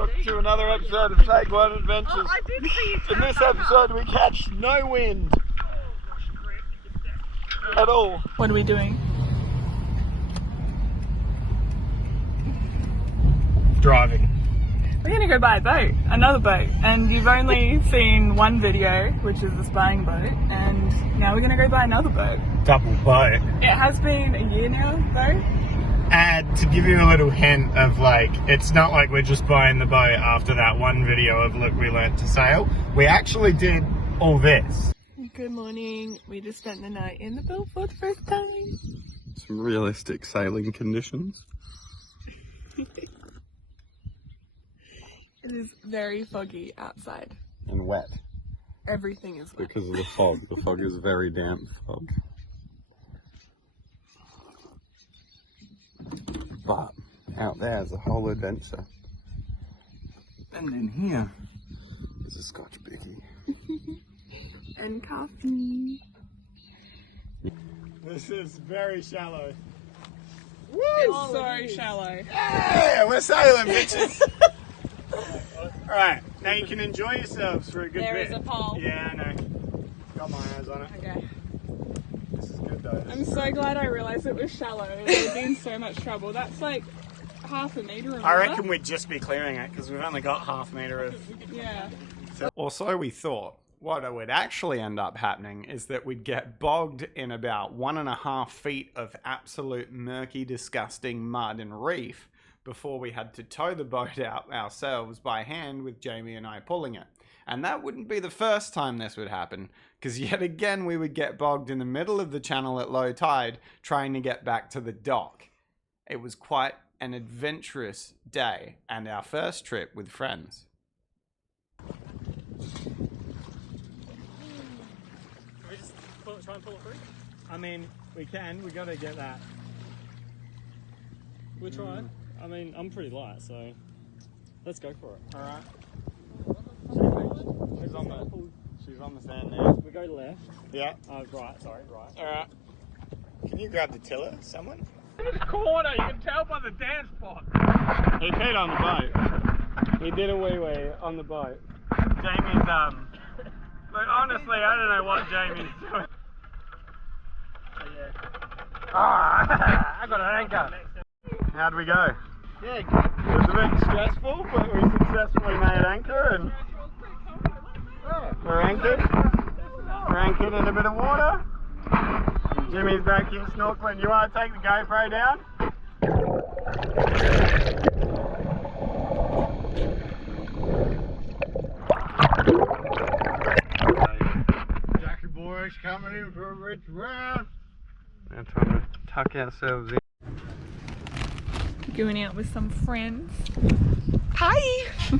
Welcome to another episode of Take One Adventures. Oh, I did see you. In this episode we catch no wind at all. What are we doing? Driving. We're gonna go buy a boat, another boat, and you've only seen one video, which is the spying boat, and now we're gonna go buy another boat. Double boat. It has been a year now, though. And to give you a little hint of like, it's not like we're just buying the boat after that one video of look, we learnt to sail. We actually did all this. Good morning. We just spent the night in the boat for the first time. Some realistic sailing conditions. It is very foggy outside. And wet. Everything is wet. Because of the fog. The fog is very damp fog. But out there is a whole adventure. And in here is a Scotch Bicky. And coffee. This is very shallow. Woo! It's so shallow. Yeah, we're sailing, bitches. Alright, now you can enjoy yourselves for a good bit. There is a pole. Yeah, I know. Got my eyes on it. Okay. This is good though. I'm so glad I realised it was shallow. It would have been so much trouble. That's like half a metre of water. I reckon we'd just be clearing it because we've only got half a metre of... Yeah. Or so we thought. What would actually end up happening is that we'd get bogged in about 1.5 feet of absolute murky, disgusting mud and reef before we had to tow the boat out ourselves by hand with Jamie and I pulling it. And that wouldn't be the first time this would happen, because yet again we would get bogged in the middle of the channel at low tide trying to get back to the dock. It was quite an adventurous day and our first trip with friends. Can we just try and pull it through? I mean, we can. We got to get that. We'll try it. I mean, I'm pretty light, so let's go for it. All right. She's on the sand now. We go left. Yeah. Right. Sorry, right. All right. Can you grab the tiller, someone? In this corner, you can tell by the dance spot. He peed on the boat. He did a wee on the boat. Jamie's But honestly, I don't know what Jamie's doing. I got an anchor. How'd we go? Yeah, It was a bit stressful, but we successfully made anchor and we're anchored. We're anchored in a bit of water. Jimmy's back here snorkeling. You want to take the GoPro down? Jackie boys coming in for a rich round. We're trying to tuck ourselves in. Going out with some friends. Hi! You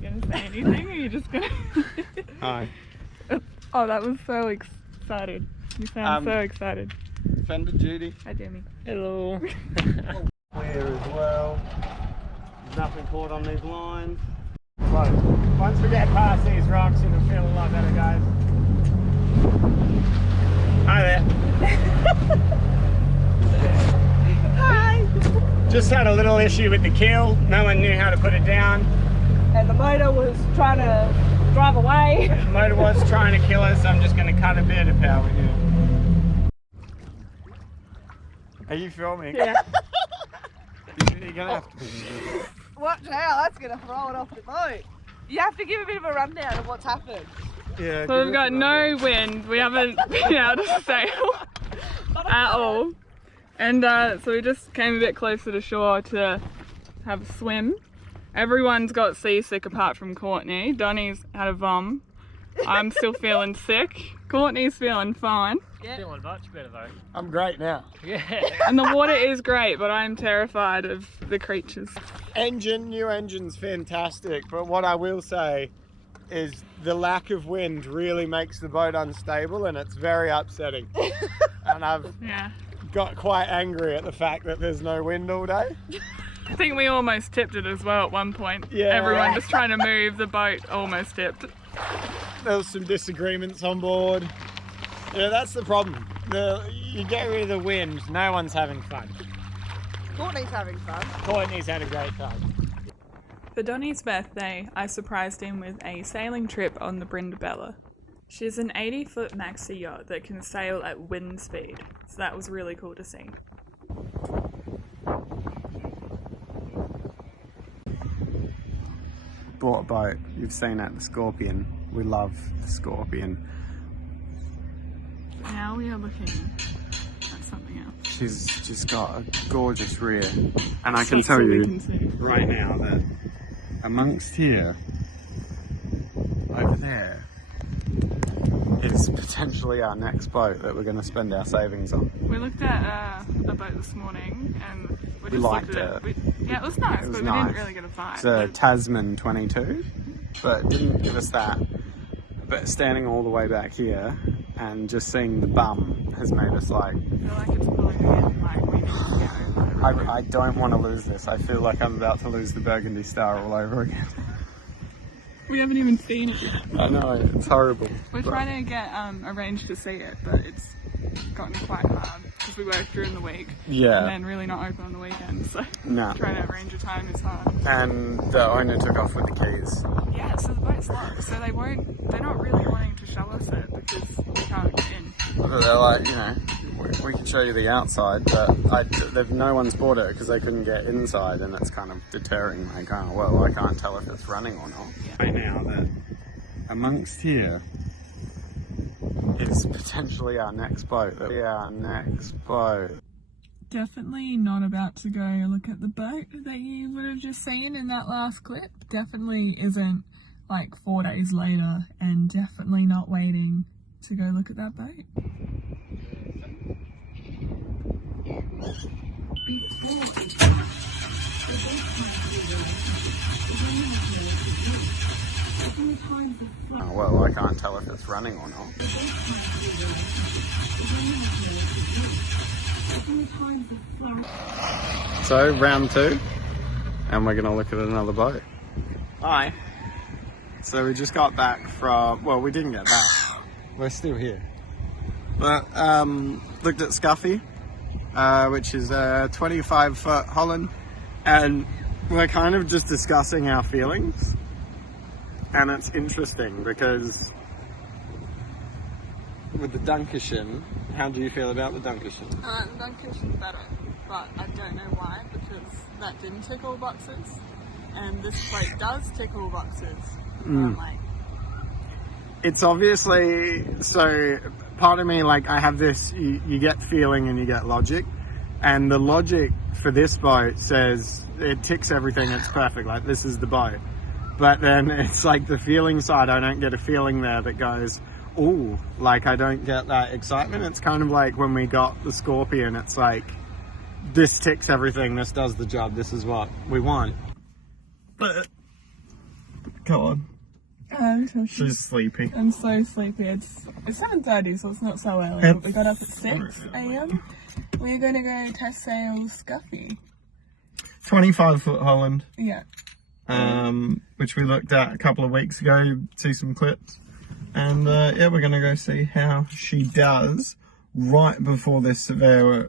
gonna say anything or are you just gonna... Hi. Oh, that was so excited. You sound so excited. Fender Judy. Hi, Jamie. Hello. Clear as well. There's nothing caught on these lines. So, once we get past these rocks, it'll feel a lot better, guys. Hi there. Hi! Just had a little issue with the keel. No one knew how to put it down. And the motor was trying to drive away. The motor was trying to kill us. I'm just going to cut a bit of power here. Are you filming? Yeah. You're going to have to... Watch out, that's going to throw it off the boat. You have to give a bit of a rundown of what's happened. Yeah, So we've got no wind. We haven't been able to sail at all. And so we just came a bit closer to shore to have a swim. Everyone's got seasick apart from Courtney. Donnie's had a vom. I'm still feeling sick. Courtney's feeling fine. Feeling much better though. I'm great now. Yeah. And the water is great, but I'm terrified of the creatures. New engine's fantastic, but what I will say is the lack of wind really makes the boat unstable and it's very upsetting. And I've got quite angry at the fact that there's no wind all day. I think we almost tipped it as well at one point. Yeah. Everyone just trying to move, the boat almost tipped. There was some disagreements on board. Yeah, that's the problem. You get rid of the wind, no one's having fun. Courtney's having fun. Courtney's had a great time. For Donnie's birthday, I surprised him with a sailing trip on the Brindabella. She's an 80-foot maxi yacht that can sail at wind speed, so that was really cool to see. Bought a boat. You've seen it, the Scorpion. We love the Scorpion. Now we are looking at something else. She's just got a gorgeous rear. And I can tell you right now that amongst here, over there, is potentially our next boat that we're going to spend our savings on. We looked at a boat this morning and we just liked looked at it. Yeah, it was nice, It was but nice. we didn't really get a vibe. It's a Tasman 22, but it didn't give us that. But standing all the way back here and just seeing the bum has made us like, I feel like it's pulling again, like we need to get over it. I don't want to lose this. I feel like I'm about to lose the Burgundy Star all over again. We haven't even seen it yet. I know, it's horrible. We're but- trying to get arranged to see it, but it's gotten quite hard because we work during the week and Yeah, then really not open on the weekend, so no. trying to arrange a time is hard. And the owner took off with the keys. Yeah, so the boat's locked, so they're not really wanting to show us it because we can't get in. They're like, you know, we can show you the outside, but no one's bought it because they couldn't get inside, and it's kind of deterring. Like, oh, well, I can't tell if it's running or not. Yeah. Right now, that amongst here is potentially our next boat. That'll be our next boat. Definitely not about to go look at the boat that you would have just seen in that last clip. Definitely isn't like 4 days later, and definitely not waiting to go look at that boat. Oh, well, I can't tell if it's running or not. So, round 2, and we're going to look at another boat. Hi. So we just got back from, well, we didn't get back. We're still here. But looked at Scuffy, which is a 25-foot Holland, and we're kind of just discussing our feelings. And it's interesting because with the Dunkirchen, how do you feel about the Dunkirchen? The Dunkirchen's better, but I don't know why, because that didn't tick all boxes, and this boat does tick all boxes. I'm like, It's obviously, so part of me, like, I have this, you get feeling and you get logic, and the logic for this boat says it ticks everything, it's perfect, like this is the boat. But then it's like the feeling side, I don't get a feeling there that goes, ooh, like I don't get that excitement. It's kind of like when we got the Scorpion, it's like, this ticks everything, this does the job, this is what we want. But, go on. She's sleepy. I'm so sleepy. It's 7:30, so it's not so early. We got up at 6 a.m. We're going to go test sail Scuffy. 25-foot Holland. Yeah. Which we looked at a couple of weeks ago, see some clips. And yeah, we're going to go see how she does right before this severe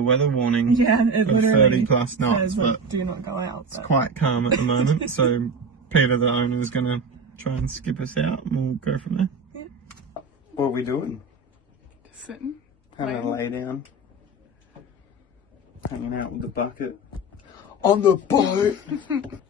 weather warning Yeah, it of literally 30 plus knots. says, But do not go out. it's quite calm at the moment, so Peter, the owner, is going to try and skip us out and we'll go from there. Yeah. What are we doing? Just sitting. Having a lay down. Hanging out with the bucket. On the boat!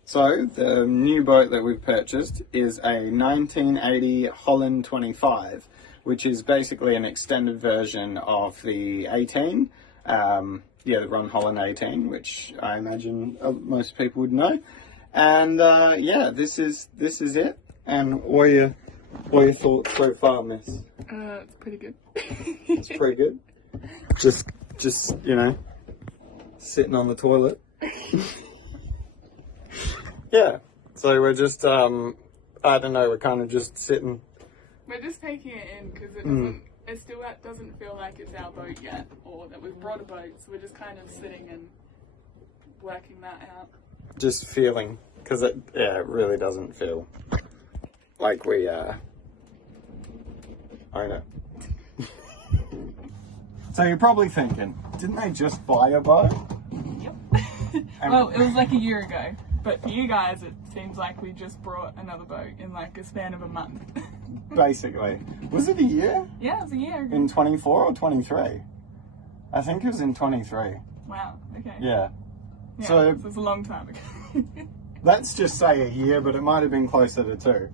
So, the new boat that we've purchased is a 1980 Holland 25, which is basically an extended version of the 18. The Ron Holland 18, which I imagine most people would know. And yeah, this is it. And what are your thoughts so far, miss? It's pretty good. It's pretty good. Just you know, sitting on the toilet. Yeah. So we're just I don't know. We're kind of just sitting. We're just taking it in because it still doesn't feel like it's our boat yet, or that we've brought a boat. So we're just kind of sitting and working that out. Just feeling, because it really doesn't feel like we own it. So you're probably thinking, didn't they just buy a boat? Well, it was like a year ago, but for you guys, it seems like we just brought another boat in like a span of a month. Basically. Was it a year? Yeah, it was a year ago. In 24 or 23? I think it was in 23. Wow, okay. Yeah. Yeah, So it's a long time ago. let's just say a year, but it might have been closer to 2.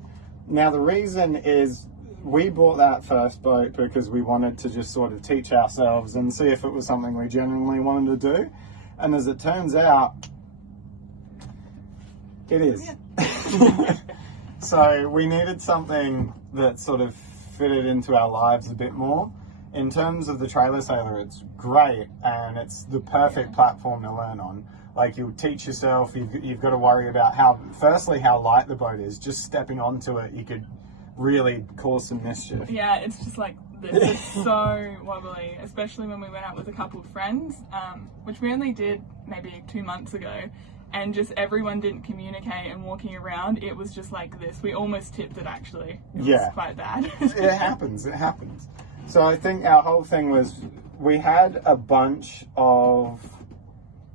Now the reason is we bought that first boat because we wanted to just sort of teach ourselves and see if it was something we genuinely wanted to do. And as it turns out, it is. Yeah. So we needed something that sort of fitted into our lives a bit more. In terms of the trailer sailor, it's great and it's the perfect platform to learn on. Like, you'll teach yourself, you've got to worry about firstly how light the boat is. Just stepping onto it, you could really cause some mischief. Yeah, it's just like this. It's so wobbly, especially when we went out with a couple of friends, which we only did maybe 2 months ago, and just everyone didn't communicate and walking around, it was just like this. We almost tipped it, actually. It was quite bad. It happens. So I think our whole thing was, we had a bunch of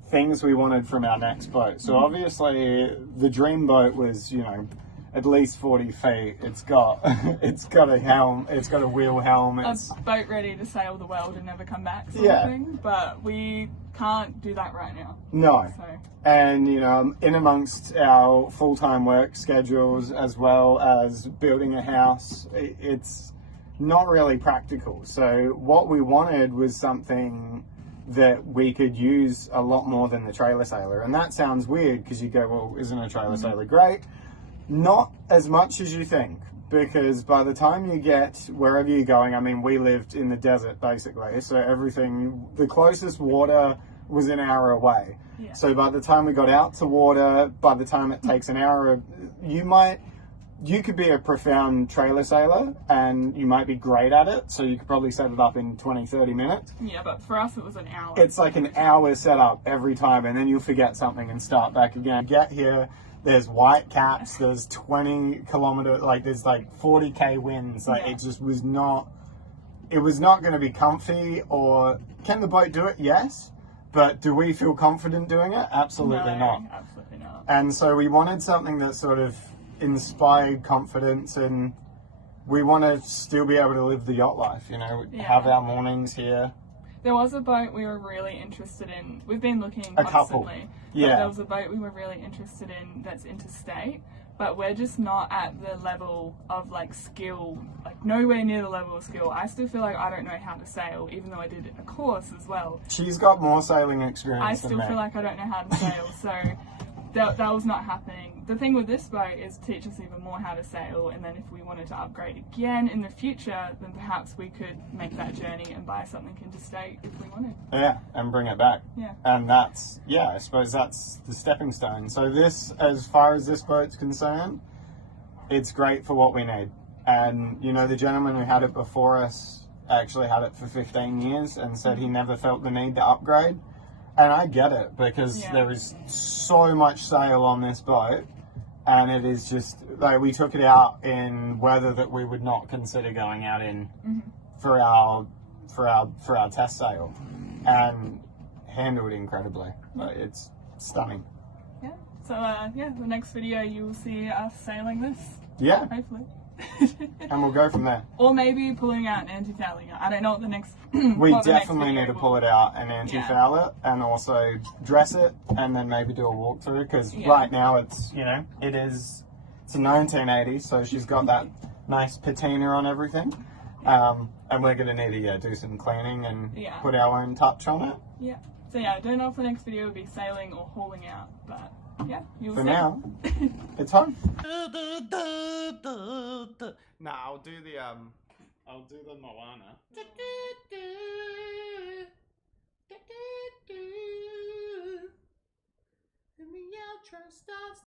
things we wanted from our next boat. So obviously the dream boat was, you know, at least 40 feet. It's got a helm, it's got a wheel helm. It's a boat ready to sail the world and never come back sort of thing. But we can't do that right now. No. So. And, you know, in amongst our full-time work schedules as well as building a house, it's not really practical. So what we wanted was something that we could use a lot more than the trailer sailor. And that sounds weird because you go, well, isn't a trailer sailor great? Not as much as you think, because by the time you get wherever you're going, I mean, we lived in the desert basically, so the closest water was an hour away. Yeah. So by the time we got out to water, by the time it takes an hour, you could be a profound trailer sailor and you might be great at it, so you could probably set it up in 20-30 minutes. Yeah, but for us it was an hour. It's like an hour setup every time, and then you'll forget something and start back again. Get here, there's white caps, there's 20 kilometer, like there's like 40k winds, like it just was not, it was not going to be comfy. Or can the boat do it? Yes. But do we feel confident doing it? Absolutely not. Absolutely not. And so we wanted something that sort of inspired confidence, and we want to still be able to live the yacht life, you know, have our mornings here. There was a boat we were really interested in. We've been looking constantly. Couple. Yeah. There was a boat we were really interested in that's interstate, but we're just not at the level of like skill, like nowhere near the level of skill. I still feel like I don't know how to sail, even though I did a course as well. She's got more sailing experience I than still me. feel like I don't know how to sail, so that was not happening. The thing with this boat is to teach us even more how to sail, and then if we wanted to upgrade again in the future, then perhaps we could make that journey and buy something interstate if we wanted. Yeah, and bring it back. Yeah. And that's, I suppose that's the stepping stone. So this, as far as this boat's concerned, it's great for what we need. And, you know, the gentleman who had it before us actually had it for 15 years and said he never felt the need to upgrade. And I get it, because there is so much sail on this boat, and it is just, like, we took it out in weather that we would not consider going out in for our test sail, and handled incredibly. Like, it's stunning. Yeah. So the next video you will see us sailing this. Yeah. Hopefully. And we'll go from there. Or maybe pulling out an anti-fouling. I don't know what the next. We definitely need to pull it out and anti-foul it, and also dress it, and then maybe do a walkthrough, because right now it's, you know, it's a 1980, so she's got that nice patina on everything. And we're going to need to do some cleaning and put our own touch on it. Yeah. So I don't know if the next video will be sailing or hauling out, but you'll see. For now, it's home. Nah, I'll do the Moana. And the outro starts